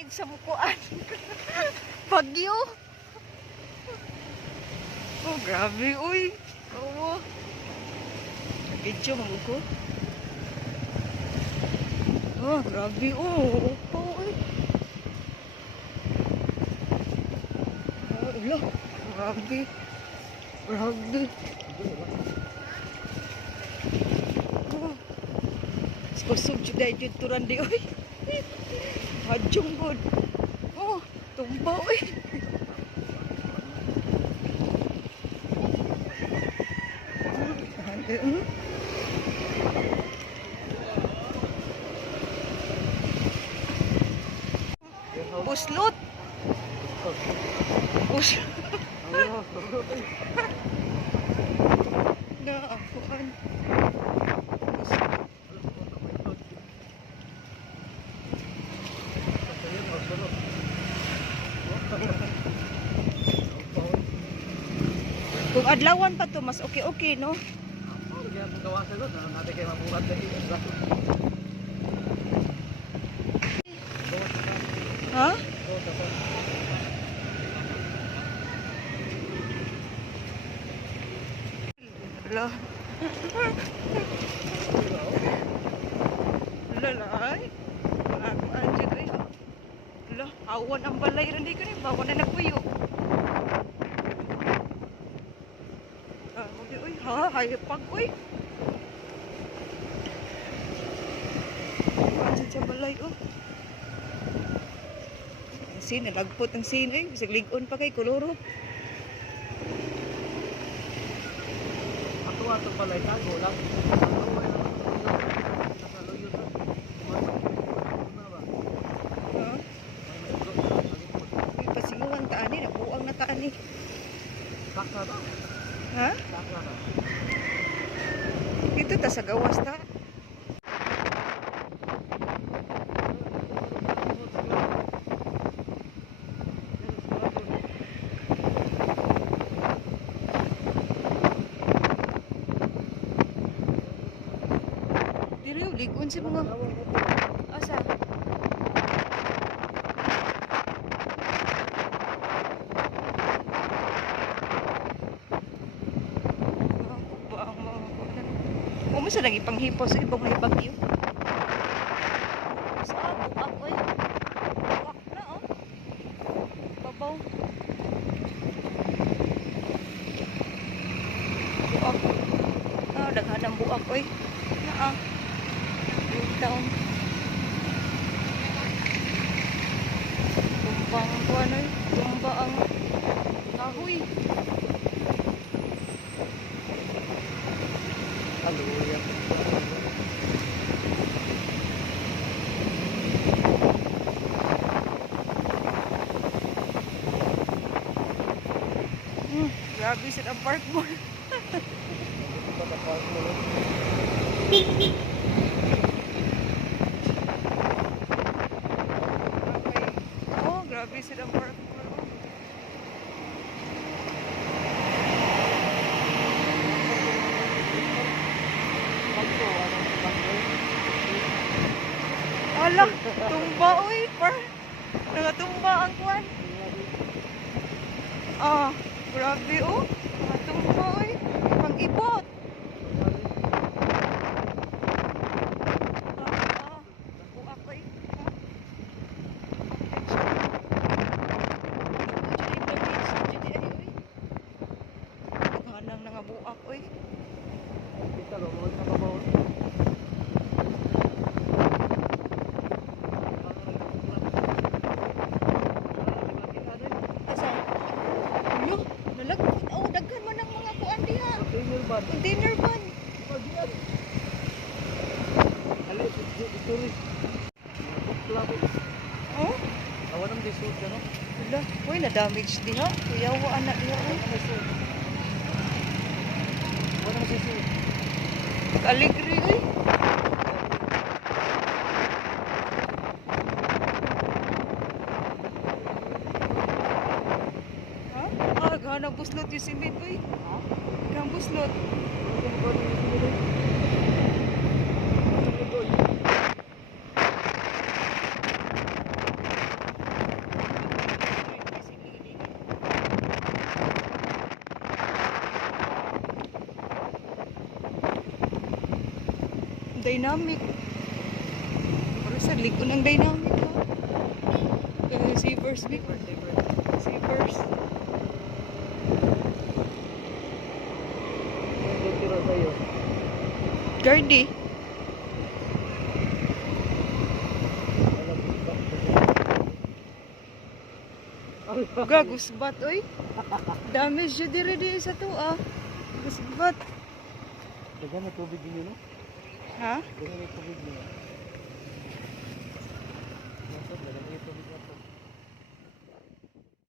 damage sa mukuan. Bagyo. Oh, grabe, uy. Oo. Video mo ko. Oh, grabe, oh. Oh, uy. Oh, ulo. Grabe. Grabe. Oh. Kusog juga itu turan di, uy. Hajung god. Oh, tumba, uy. Buslot. Buslot. Naakuan. Kung adlawan pa to, mas okay-okay, no? Ha? Hala. Lalay. Pag-akuan dyan, ay. Hala, awan ang balay rin di ko rin. Bawa na nagpuyo. Uy, ha, hayapag, uy. Awan sa balay, oh. Ang sin, nalagpot ang sin, eh. Bisag ligon pa kay koloro. Ato balay tago lang. Pasinguan taan eh, nabuang na taan eh. Saksa ba? Ha? Saksa ba? Dito ta sa gawas ta. Dili ligon si mga asa. Sa lagi panghipo sa ibang may bagyo. Sa buak, oy. Buak na, oh. Babaw. Buak. Ah, daghan ang buak, oy. Naa. Down. Tumbang ko, ano, tumba ang kahoy. Hallelujah. Grabe sa park mo. Oh, grabe sa park mo. Ala, tumba, uy, par. Nangatumba ang kwan. Ah, grabe, oh. Nangatumba, uy. Pang-ibot. Buak, uy. Naghanang nangabuak, uy. Kita lo, mo sa babaw. Container van. Oh? Awan ang disod ka, no? Wala. Uy, na-damage diha. Kuyawa anak diha. Awan ang disod. Kaligri, uy. Ha? Ah, gana buslot yung simit, uy. Gana buslot. Dynamic. Pero sa likod ng dynamic ha. Kasi Seavers Big. Seavers. Yung tiro sa'yo. Gardy. Gagusbat oy. Damage siya dire di sa to ah. Gusbat. Dagan na tubig din yun, no? Ha? Dagan na tubig din. Nasaan, dagan na tubig na.